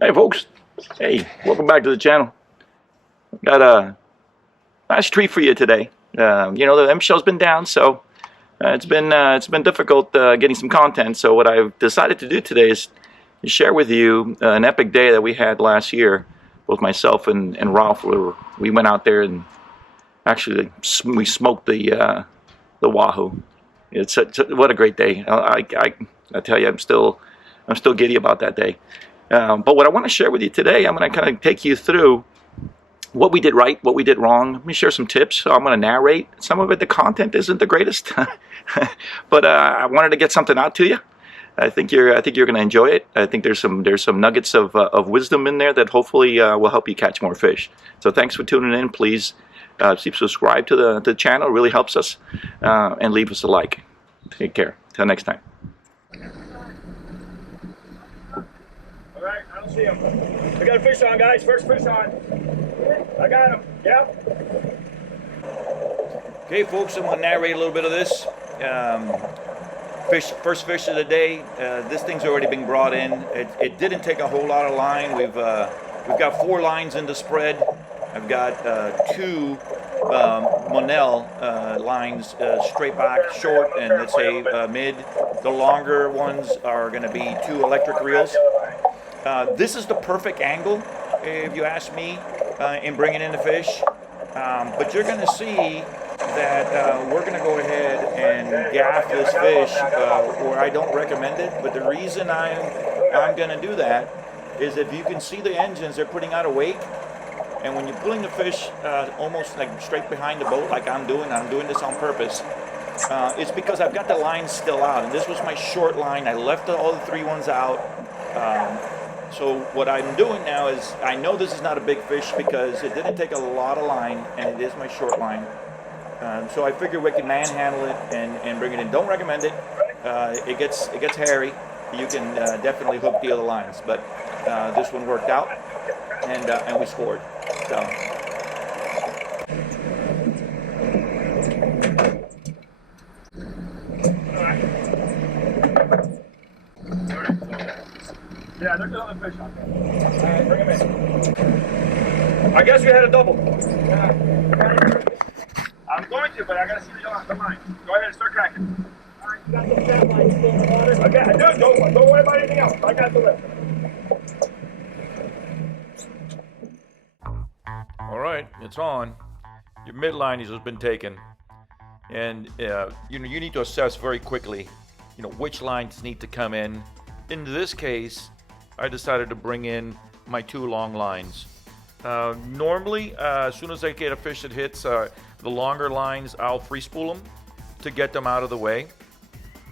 Hey folks, hey, welcome back to the channel. Got a nice treat for you today. The M show's been down, so it's been difficult getting some content. So what I've decided to do today is share with you an epic day that we had last year. Both myself and Ralph, we went out there and actually we smoked the Wahoo. What a great day! I tell you, I'm still giddy about that day. But what I want to share with you today, I'm going to kind of take you through what we did right, what we did wrong. Let me share some tips. So I'm going to narrate. Some of it, the content isn't the greatest, but I wanted to get something out to you. I think you're going to enjoy it. I think there's some nuggets of wisdom in there that hopefully will help you catch more fish. So thanks for tuning in. Please subscribe to the channel. It really helps us, and leave us a like. Take care. Till next time. Alright, I don't see him. We got a fish on, guys. First fish on. I got him. Yep. Okay, folks, I'm going to narrate a little bit of this. First fish of the day. This thing's already been brought in. It didn't take a whole lot of line. We've got 4 lines in the spread. I've got 2 Monell lines, straight back, short, and let's say mid. The longer ones are going to be 2 electric reels. This is the perfect angle, if you ask me, in bringing in the fish. But you're going to see that we're going to go ahead and gaff this fish where I don't recommend it. But the reason I'm going to do that is if you can see the engines, they're putting out a wake. And when you're pulling the fish almost like straight behind the boat, like I'm doing this on purpose, it's because I've got the lines still out. And this was my short line. I left all the 3 ones out. So what I'm doing now is, I know this is not a big fish because it didn't take a lot of line, and it is my short line. So I figure we can manhandle it and bring it in. Don't recommend it. It gets hairy. You can definitely hook the other lines, but this one worked out, and we scored. So. Yeah, there's another fish on there. Alright, bring him in. I guess we had a double. Yeah. I'm going to, but I gotta see the line. Go ahead and start cracking. Alright, you got the fat line still in the water? Okay, dude, don't worry about anything else. I got the lift. Alright, it's on. Your midline has been taken. And you need to assess very quickly, which lines need to come in. In this case, I decided to bring in my 2 long lines. Normally, as soon as I get a fish that hits the longer lines, I'll free spool them to get them out of the way.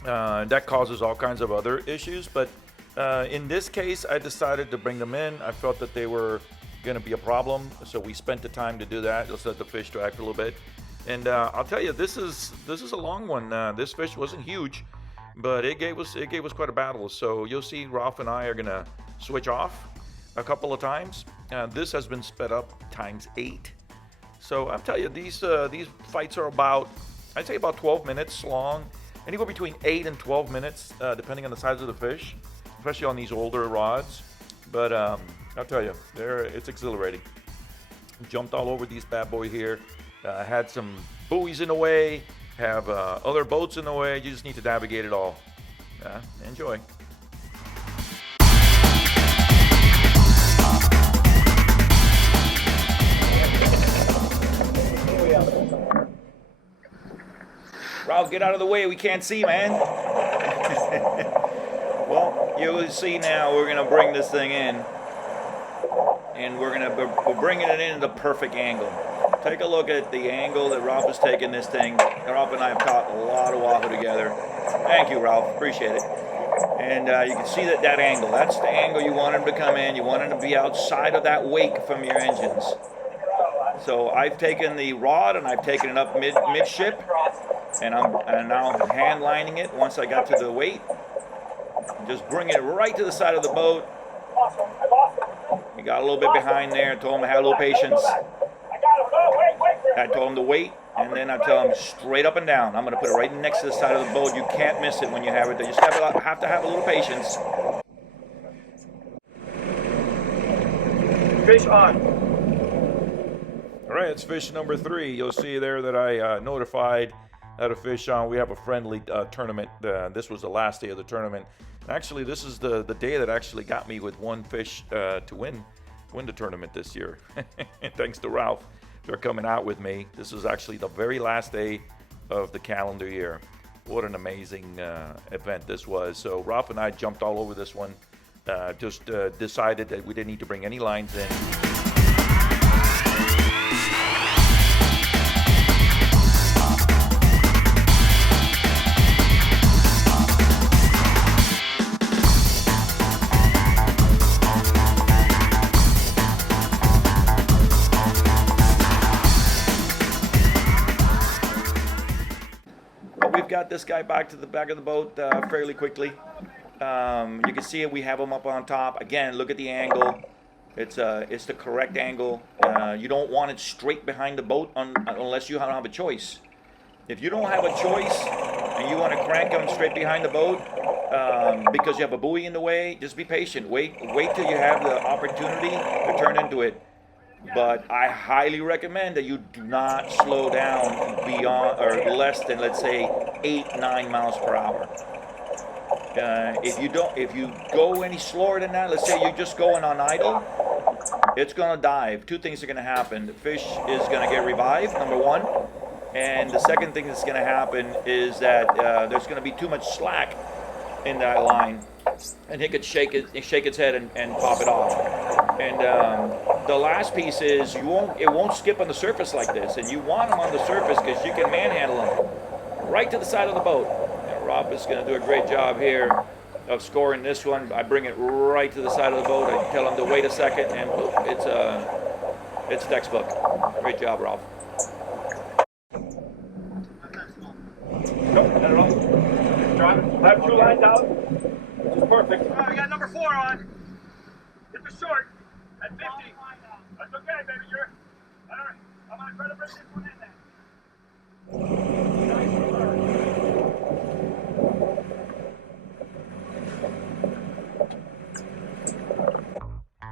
That causes all kinds of other issues, but in this case, I decided to bring them in. I felt that they were going to be a problem, so we spent the time to do that. Just let the fish drag for a little bit. And I'll tell you, this is a long one. This fish wasn't huge, but it gave us quite a battle. So you'll see Ralph and I are gonna switch off a couple of times. This has been sped up times 8. So I'll tell you, these fights are I'd say about 12 minutes long, anywhere between 8 and 12 minutes, depending on the size of the fish, especially on these older rods. But I'll tell you, it's exhilarating. Jumped all over these bad boy here. Had some buoys in the way, have other boats in the way. You just need to navigate it all. Enjoy. Ralph, get out of the way. We can't see, man. Well, you'll see now we're going to bring this thing in. And we're bringing it in at the perfect angle. Take a look at the angle that Ralph is taking this thing. Ralph and I have caught a lot of wahoo together. Thank you, Ralph. Appreciate it. And you can see that angle. That's the angle you want him to come in. You want him to be outside of that wake from your engines. So I've taken the rod and I've taken it up midship, and I'm now hand lining it once I got to the weight. Just bring it right to the side of the boat. We got a little bit behind there. Told him to have a little patience. I told him to wait, and then I tell him straight up and down. I'm going to put it right next to the side of the boat. You can't miss it when you have it there. You just have to have a little patience. Fish on. All right, it's fish number 3. You'll see there that I notified that a fish on. We have a friendly tournament. This was the last day of the tournament. Actually, this is the day that actually got me with one fish to win the tournament this year. Thanks to Ralph. They're coming out with me. This is actually the very last day of the calendar year. What an amazing event this was. So Ralph and I jumped all over this one. Just decided that we didn't need to bring any lines in. We've got this guy back to the back of the boat fairly quickly. You can see it. We have him up on top. Again, look at the angle. It's the correct angle. You don't want it straight behind the boat unless you don't have a choice. If you don't have a choice and you want to crank him straight behind the boat because you have a buoy in the way, just be patient. Wait till you have the opportunity to turn into it. But I highly recommend that you do not slow down beyond or less than, let's say, 8-9 miles per hour. If you go any slower than that, let's say you're just going on idle, it's gonna dive. 2 things are gonna happen. The fish is gonna get revived, number 1, and the second thing that's gonna happen is that there's gonna be too much slack in that line, and it could shake its head and pop it off. And the last piece is it won't skip on the surface like this, and you want them on the surface because you can manhandle them right to the side of the boat. And Rob is going to do a great job here of scoring this one. I bring it right to the side of the boat. I tell him to wait a second, and whoop, it's textbook. Great job, Rob. Nope, not at all. Driving. I have 2 lines out, which is perfect. Oh, we got number 4 on. Hit the short at 50. That's okay, baby. All right. I'm gonna try to bring this one in there.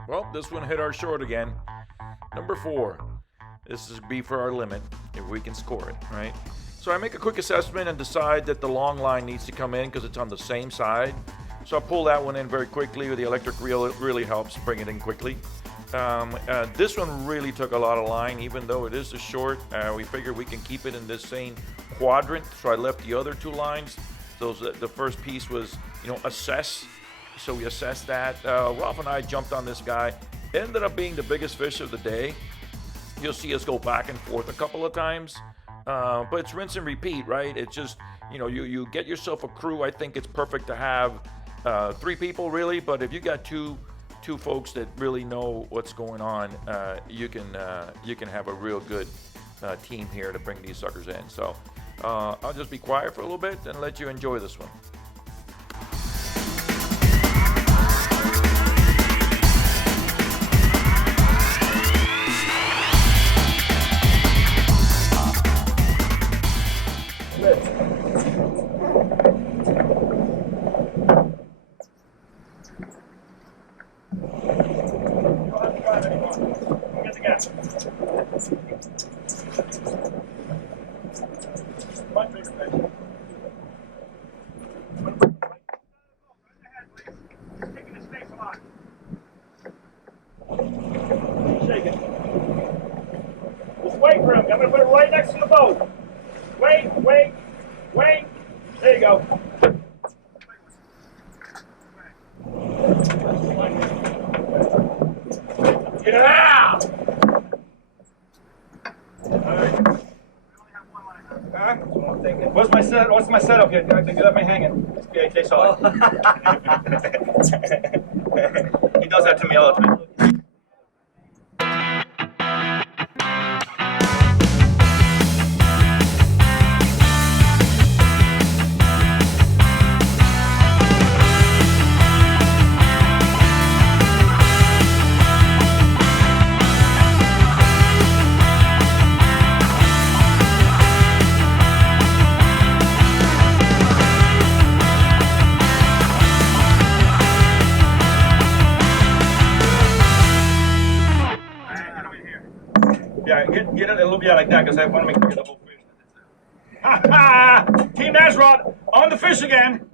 Well, this one hit our short again. Number 4. This is be for our limit if we can score it, right? So I make a quick assessment and decide that the long line needs to come in because it's on the same side. So I pull that one in very quickly. The electric reel, it really helps bring it in quickly. This one really took a lot of line, even though it is a short. We figured we can keep it in this same quadrant, so I left the other 2 lines. The first piece was, assess. So we assessed that. Ralph and I jumped on this guy. It ended up being the biggest fish of the day. You'll see us go back and forth a couple of times, but it's rinse and repeat, right? It's just, you get yourself a crew. I think it's perfect to have 3 people really, but if you got two folks that really know what's going on, you can have a real good team here to bring these suckers in. So I'll just be quiet for a little bit and let you enjoy this one. Wait for him. I'm going to put it right next to the boat. Wait. There you go. Yeah! What's my setup here? You left me hanging. They saw it. He does that to me all the time. get it a little bit like that because I want to make sure you get the whole fish. Ha ha! Team Nazrod on the fish again.